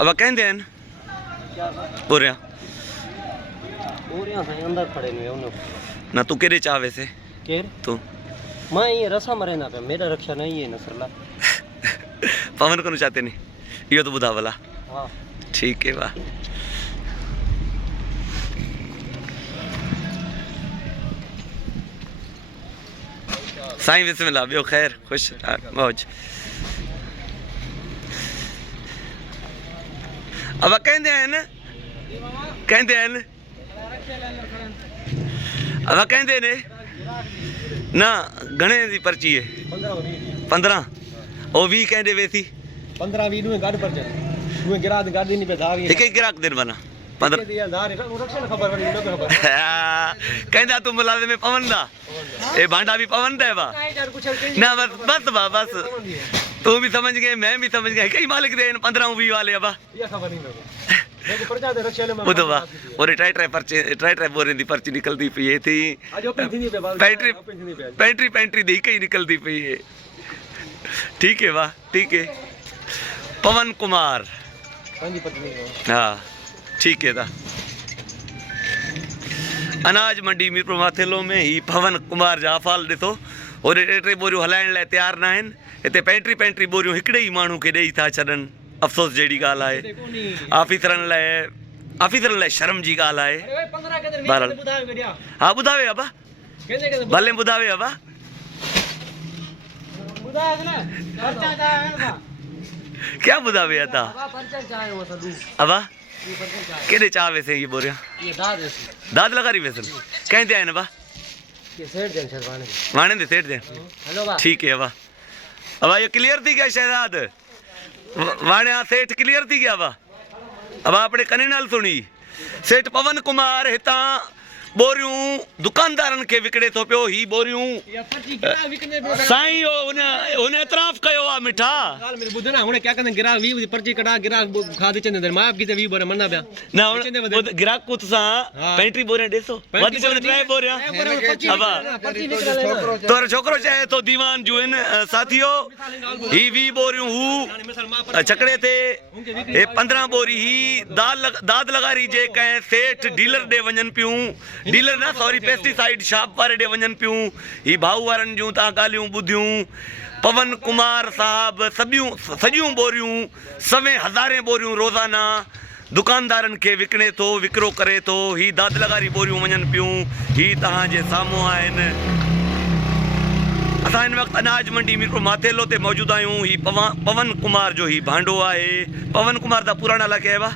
अब कहते हैं बोरिया बोरिया से अंदर खड़े ने उन्हें ना तू केरे चाह वैसे केर तू मैं ये रसा मरे ना पे मेरा रक्षा नहीं है नसरला पवन को चाहते नहीं यो तो बुधा वाला हां ठीक है वाह साईं बिस्मिल्लाह बियो खैर खुश मौज अब कहते हैं अब कहते ने ना घणे दी पर्ची है 15 ओ 20 कहंदे वेसी 15 20 में गाड़ पर चल वो गिरा गाड़ी नहीं पे धाग एक एक गिराक दिन बना 15 कहंदा तू मुलाजिम में पवन दा ए भांडा भी पवन दा है बा ना बस बस बा बस तू भी समझ गए मैं भी समझ गया कई मालिक दे 15 20 वाले बा ये खबर नहीं मेरे को पर्चा दे रक्षा में बुधवा और ट्राई बोरे दी पर्ची निकलती पई है थी पेंट्री दी कई निकलती पई है ठीक है वाह ठीक है पवन कुमार हाँ ठीक है था अनाज मंडी मीरपुर माथेलो में ही पवन कुमार जा अफ़ाल ॾिठो और टे बोरियूं हलाइण लाइ तैयार न आहिनि हिते पेंट्री बोरियूं हिकिड़े ई माण्हू खे ॾेई था छॾनि अफ़सोस जहिड़ी ॻाल्हि आहे ऑफिसरनि लाइ शर्म जी ॻाल्हि आहे बहरहाल हा ॿुधावे अबा भले ॿुधावे अबा क्या ॿुधावे अता अबा केॾे चाह वैसे ये बोरिया दाद लगा रही वैसे कहते आए ना बा वाणे दे सेठ दे ठीक है अब ये क्लियर थी क्या शहजाद वाणे सेठ क्लियर थी क्या अब अपने कने नाल सुनी सेठ पवन कुमार हिता बोरियूं दुकानदारन के विकड़े तो पियो ही बोरियूं साईं उन एतराफ़ कयो आ मिठा गाल मेरे बुधना हुने क्या कहंदे गिराक 20 पर्ची कटा गिराक खादे चंदे माफ कीते 20 बोरे मन्ना पिया ना गिराक को तुसा पेंट्री बोरे देसो वध चले ट्राई बोरिया अब तोर छोकरो चाहे तो दीवान जो इन साथियो ही 20 बोरियूं हु छकड़े थे ए 15 बोरी ही दाद लगा रही जे कहे सेठ डीलर दे वजन पियूं डीलर ना सॉरी पेस्टिसाइड शॉप वारे दे वजन पियूं ही भाऊ वारन जूं ता गालियूं बुधियूं पवन कुमार साहब सजियूं बोरियूं 100,000 बोरियूं रोजाना दुकानदारन के विकणे तो विकरो करे तो ही दाद लगारी बोरियूं वजन पियूं ही तहां जे साम्हूं आहिनि असां इन वक्त अनाज मंडी मीरपुर माथेलो ते मौजूद आहियूं ही पवन कुमार जो ही भांडो आहे पवन कुमार दा पूरा नाला क्या है बा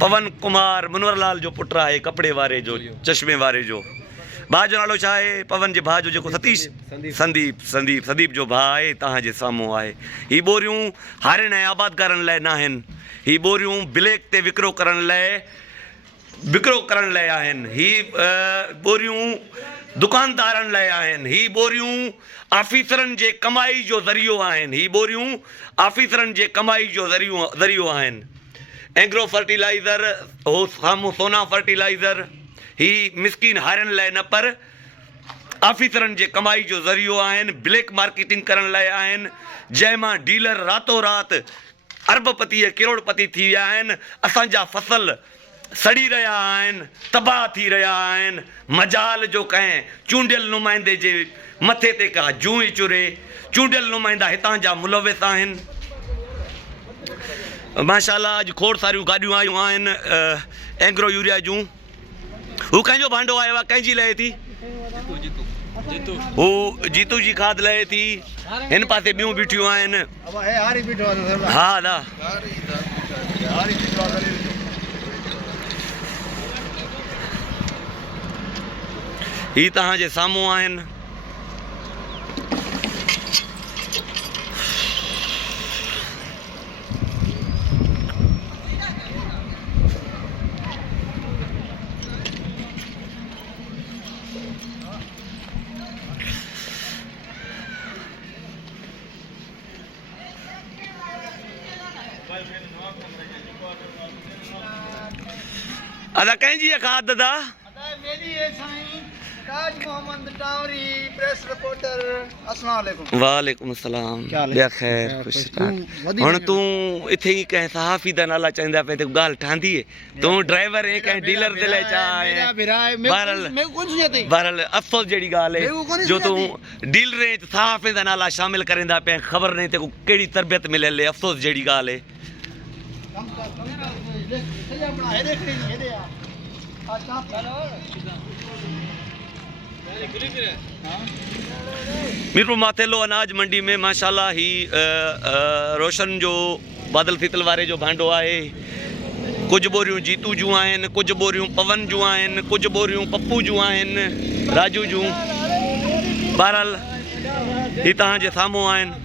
पवन कुमार मुनवरलाल जो पुट है कपड़े वारे जो चश्मे वारे जो भा जो नालो छा है पवन जे भा जो जेको सतीश संदीप जो भा है तहां जे साम्हूं आहे ही बोरियूं हारिन ऐं आबाद करण लाइ न आहिनि ही बोरियूं ब्लैक ते विकरो करण लाइ आहिनि ही बोरियूं दुकानदारन लाइ आहिनि ही बोरियूं ऑफिसरन जे कमाई जो ज़रियो आहिनि ही बोरियूं ऑफिसरन जे कमाई जो ज़रियो आहिनि एग्रो फर्टिलाइज़र हो साम्हूं सोना फर्टिलाइज़र ही मिसकिन हारन लाइ न पर ऑफिसरन जे कमाई जो ज़रियो आहिनि ब्लैक मार्केटिंग करण लाइ आहिनि जंहिंमां डीलर रातो रात अरबपति करोड़पति थी विया आहिनि असांजा फसल सड़ी रहा आहिनि तबाह थी रहा आहिनि मजाल जो कंहिं चूंडियल नुमाइंदे जे मथे ते का जूं ई चुरे चूंडियल नुमाइंदा हितां जा मुलविस आहिनि माशाल्लाह अॼु खोड़ सारियूं गाॾियूं आयूं आहिनि एग्रो यूरिया जूं हू कंहिंजो भांडो आयो आहे कंहिंजी लहे थी हू जीतू जी खाद लहे थी हिन पासे ॿियूं बीठियूं आहिनि हा ना ही तहां जे साम्हूं आहिनि अदा कंहिंजी खाद दादा मेरी है साईं ताज मोहम्मद टावरी प्रेस रिपोर्टर अस्सलाम वालेकुम वालेकुम अस्सलाम क्या हाल है? बिया खैर खुश हुन तू इथे ही कहीं सहाफी दा नाला चंदा पे ते गाल ठांदी है तू ड्राइवर है कहीं डीलर दे ले चा मेरा भिरा है बहरल मैं कौन सुनती बहरल अफसोस जेड़ी गाल है मेरे को कौन जो तू सुझाती? डीलर है सहाफे दा नाला शामिल करेंदा पे खबर नहीं ते को केड़ी तरबियत मिले ले अफसोस जेड़ी गाल है कम कर सही अपना है देख रही है दे यार अच्छा मीरपुर माथेलो अनाज मंडी में माशाल्लाह ही रोशन जो बादल फीतल वारे जो भांडो आहे कुछ बोरियूं जीतू जूं आहिनि कुछ बोरियूं पवन जूं आहिनि कुछ बोरियूं पप्पू जूं आहिनि राजू जूं बहरहाल ही तव्हांजे साम्हूं आहिनि